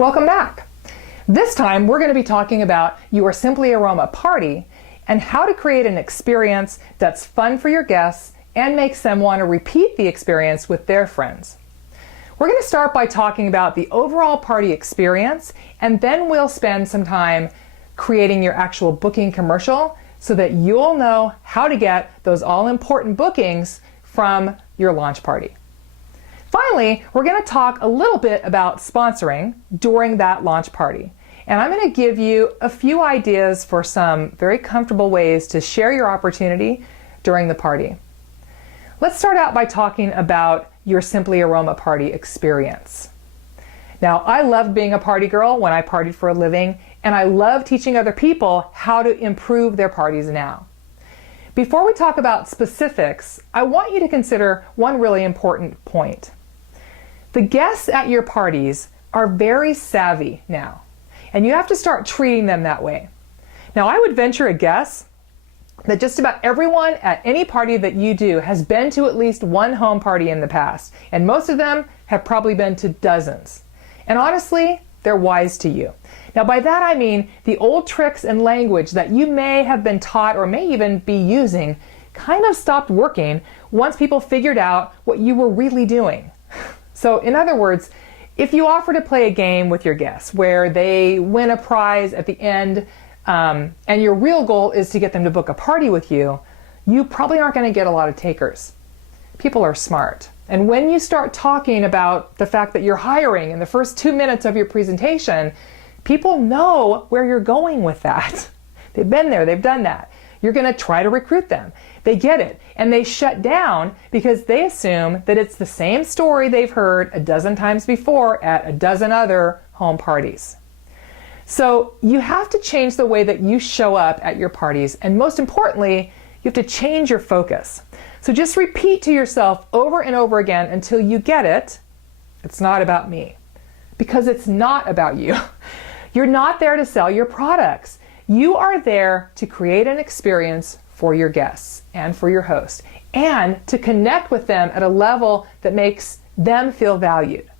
Welcome back. This time we're going to be talking about your Simply Aroma party and how to create an experience that's fun for your guests and makes them want to repeat the experience with their friends. We're going to start by talking about the overall party experience, and then we'll spend some time creating your actual booking commercial so that you'll know how to get those all-important bookings from your launch party. Finally, we're going to talk a little bit about sponsoring during that launch party. And I'm going to give you a few ideas for some very comfortable ways to share your opportunity during the party. Let's start out by talking about your Simply Aroma party experience. Now, I loved being a party girl when I partied for a living, and I love teaching other people how to improve their parties now. Before we talk about specifics, I want you to consider one really important point. The guests at your parties are very savvy now, and you have to start treating them that way. Now, I would venture a guess that just about everyone at any party that you do has been to at least one home party in the past, and most of them have probably been to dozens. And honestly, they're wise to you. Now, by that I mean the old tricks and language that you may have been taught or may even be using kind of stopped working once people figured out what you were really doing. So in other words, if you offer to play a game with your guests where they win a prize at the end and your real goal is to get them to book a party with you, you probably aren't going to get a lot of takers. People are smart. And when you start talking about the fact that you're hiring in the first 2 minutes of your presentation, people know where you're going with that. They've been there, they've done that. You're going to try to recruit them. They get it, and they shut down because they assume that it's the same story they've heard a dozen times before at a dozen other home parties. So you have to change the way that you show up at your parties, and most importantly, you have to change your focus. So just repeat to yourself over and over again until you get it. It's not about me. Because it's not about you. You're not there to sell your products. You are there to create an experience for your guests and for your host, and to connect with them at a level that makes them feel valued.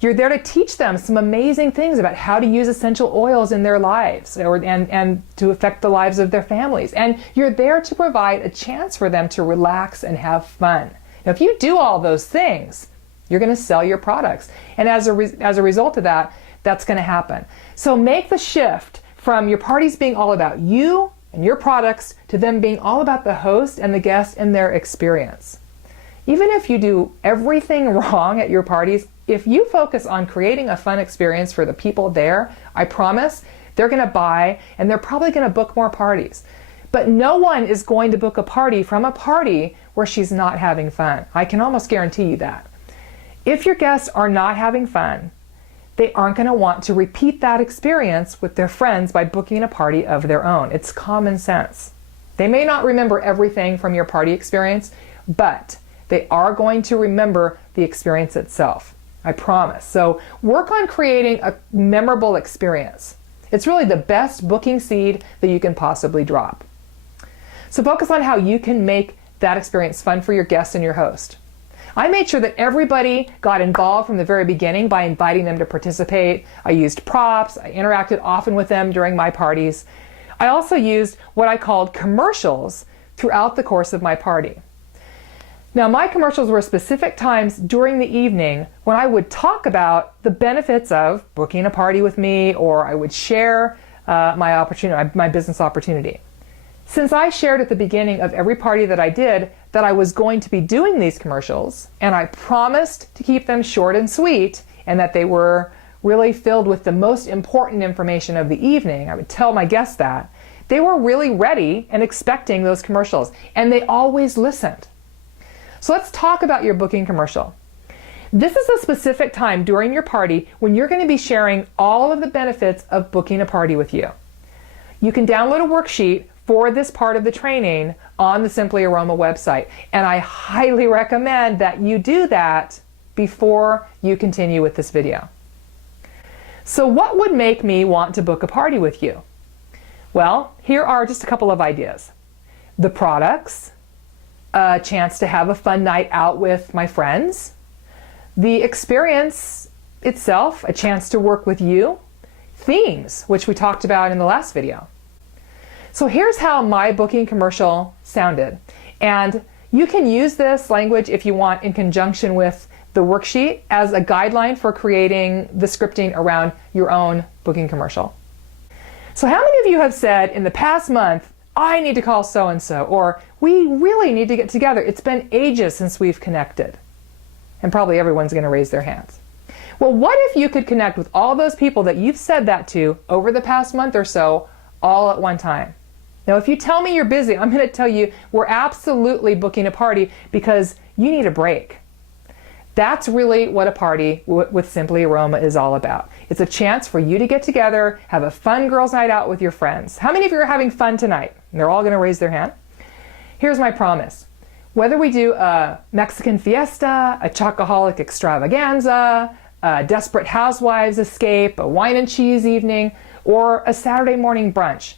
You're there to teach them some amazing things about how to use essential oils in their lives and to affect the lives of their families. And you're there to provide a chance for them to relax and have fun. Now, if you do all those things, you're going to sell your products. And as a result of that, that's going to happen. So make the shift from your parties being all about you and your products to them being all about the host and the guest and their experience. Even if you do everything wrong at your parties, if you focus on creating a fun experience for the people there, I promise they're going to buy and they're probably going to book more parties. But no one is going to book a party from a party where she's not having fun. I can almost guarantee you that. If your guests are not having fun, they aren't going to want to repeat that experience with their friends by booking a party of their own. It's common sense. They may not remember everything from your party experience, but they are going to remember the experience itself. I promise. So work on creating a memorable experience. It's really the best booking seed that you can possibly drop. So focus on how you can make that experience fun for your guests and your host. I made sure that everybody got involved from the very beginning by inviting them to participate. I used props. I interacted often with them during my parties. I also used what I called commercials throughout the course of my party. Now, my commercials were specific times during the evening when I would talk about the benefits of booking a party with me, or I would share my business opportunity. Since I shared at the beginning of every party that I did that I was going to be doing these commercials, and I promised to keep them short and sweet, and that they were really filled with the most important information of the evening, I would tell my guests that, they were really ready and expecting those commercials, and they always listened. So let's talk about your booking commercial. This is a specific time during your party when you're going to be sharing all of the benefits of booking a party with you. You can download a worksheet for this part of the training on the Simply Aroma website, and I highly recommend that you do that before you continue with this video. So what would make me want to book a party with you? Well, here are just a couple of ideas. The products, a chance to have a fun night out with my friends, the experience itself, a chance to work with you, themes, which we talked about in the last video. So here's how my booking commercial sounded. And you can use this language if you want in conjunction with the worksheet as a guideline for creating the scripting around your own booking commercial. So how many of you have said in the past month, I need to call so-and-so, or we really need to get together. It's been ages since we've connected. And probably everyone's going to raise their hands. Well, what if you could connect with all those people that you've said that to over the past month or so, all at one time? Now, if you tell me you're busy, I'm going to tell you we're absolutely booking a party because you need a break. That's really what a party with Simply Aroma is all about. It's a chance for you to get together, have a fun girls' night out with your friends. How many of you are having fun tonight? And they're all going to raise their hand. Here's my promise. Whether we do a Mexican fiesta, a chocoholic extravaganza, a Desperate Housewives escape, a wine and cheese evening, or a Saturday morning brunch,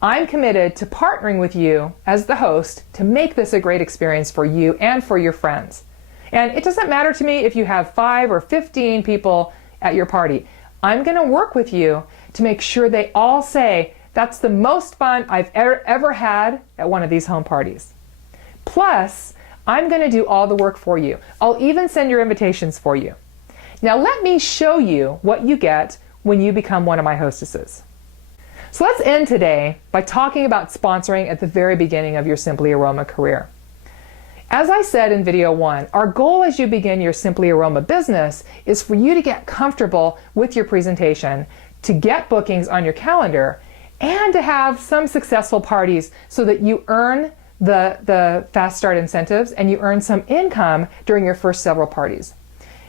I'm committed to partnering with you as the host to make this a great experience for you and for your friends. And it doesn't matter to me if you have 5 or 15 people at your party. I'm going to work with you to make sure they all say, that's the most fun I've ever had at one of these home parties. Plus, I'm going to do all the work for you. I'll even send your invitations for you. Now let me show you what you get when you become one of my hostesses. So let's end today by talking about sponsoring at the very beginning of your Simply Aroma career. As I said in video 1, our goal as you begin your Simply Aroma business is for you to get comfortable with your presentation, to get bookings on your calendar, and to have some successful parties so that you earn the fast start incentives and you earn some income during your first several parties.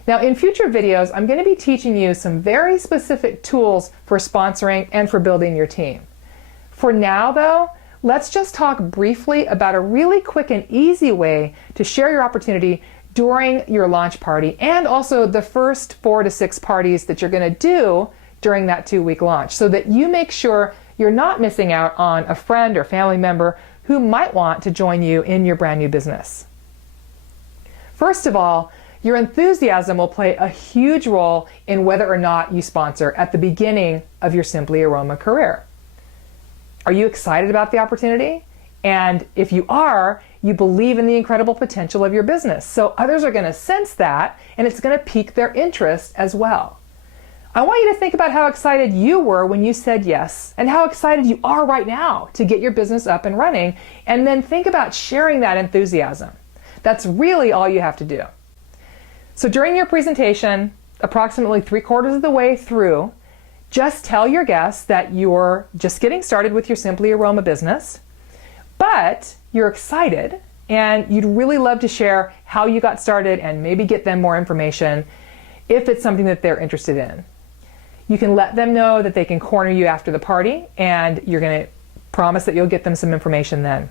Now in future videos, I'm going to be teaching you some very specific tools for sponsoring and for building your team. For now though, let's just talk briefly about a really quick and easy way to share your opportunity during your launch party and also the first 4 to 6 parties that you're going to do during that 2-week launch so that you make sure you're not missing out on a friend or family member who might want to join you in your brand new business. First of all, your enthusiasm will play a huge role in whether or not you sponsor at the beginning of your Simply Aroma career. Are you excited about the opportunity? And if you are, you believe in the incredible potential of your business. So others are going to sense that, and it's going to pique their interest as well. I want you to think about how excited you were when you said yes, and how excited you are right now to get your business up and running, and then think about sharing that enthusiasm. That's really all you have to do. So during your presentation, approximately 3/4 of the way through, just tell your guests that you're just getting started with your Simply Aroma business, but you're excited and you'd really love to share how you got started and maybe get them more information if it's something that they're interested in. You can let them know that they can corner you after the party and you're going to promise that you'll get them some information then.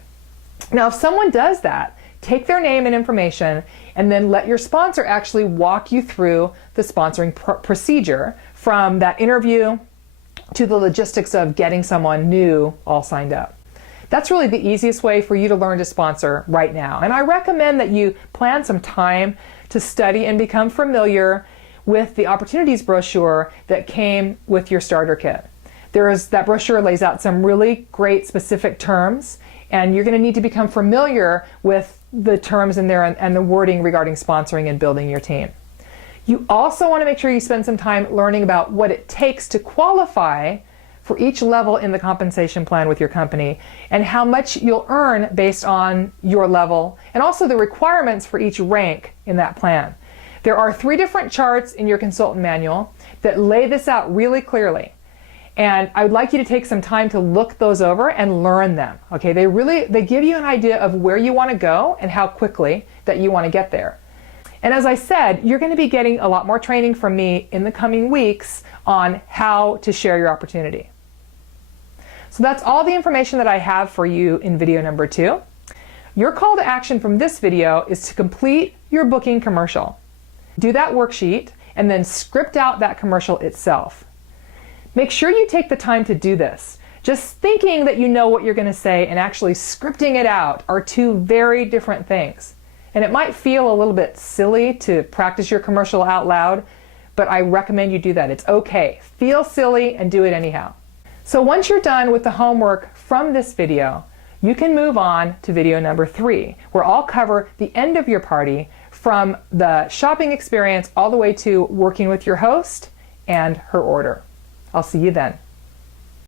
Now, if someone does that, take their name and information and then let your sponsor actually walk you through the sponsoring procedure from that interview to the logistics of getting someone new all signed up. That's really the easiest way for you to learn to sponsor right now. And I recommend that you plan some time to study and become familiar with the opportunities brochure that came with your starter kit. That brochure lays out some really great specific terms, and you're going to need to become familiar with the terms in there and the wording regarding sponsoring and building your team. You also want to make sure you spend some time learning about what it takes to qualify for each level in the compensation plan with your company and how much you'll earn based on your level and also the requirements for each rank in that plan. There are 3 different charts in your consultant manual that lay this out really clearly. And I would like you to take some time to look those over and learn them. Okay, they give you an idea of where you want to go and how quickly that you want to get there. And as I said, you're going to be getting a lot more training from me in the coming weeks on how to share your opportunity. So that's all the information that I have for you in video number 2. Your call to action from this video is to complete your booking commercial. Do that worksheet and then script out that commercial itself. Make sure you take the time to do this. Just thinking that you know what you're going to say and actually scripting it out are 2 very different things. And it might feel a little bit silly to practice your commercial out loud, but I recommend you do that. It's okay. Feel silly and do it anyhow. So once you're done with the homework from this video, you can move on to video number 3, where I'll cover the end of your party from the shopping experience all the way to working with your host and her order. I'll see you then.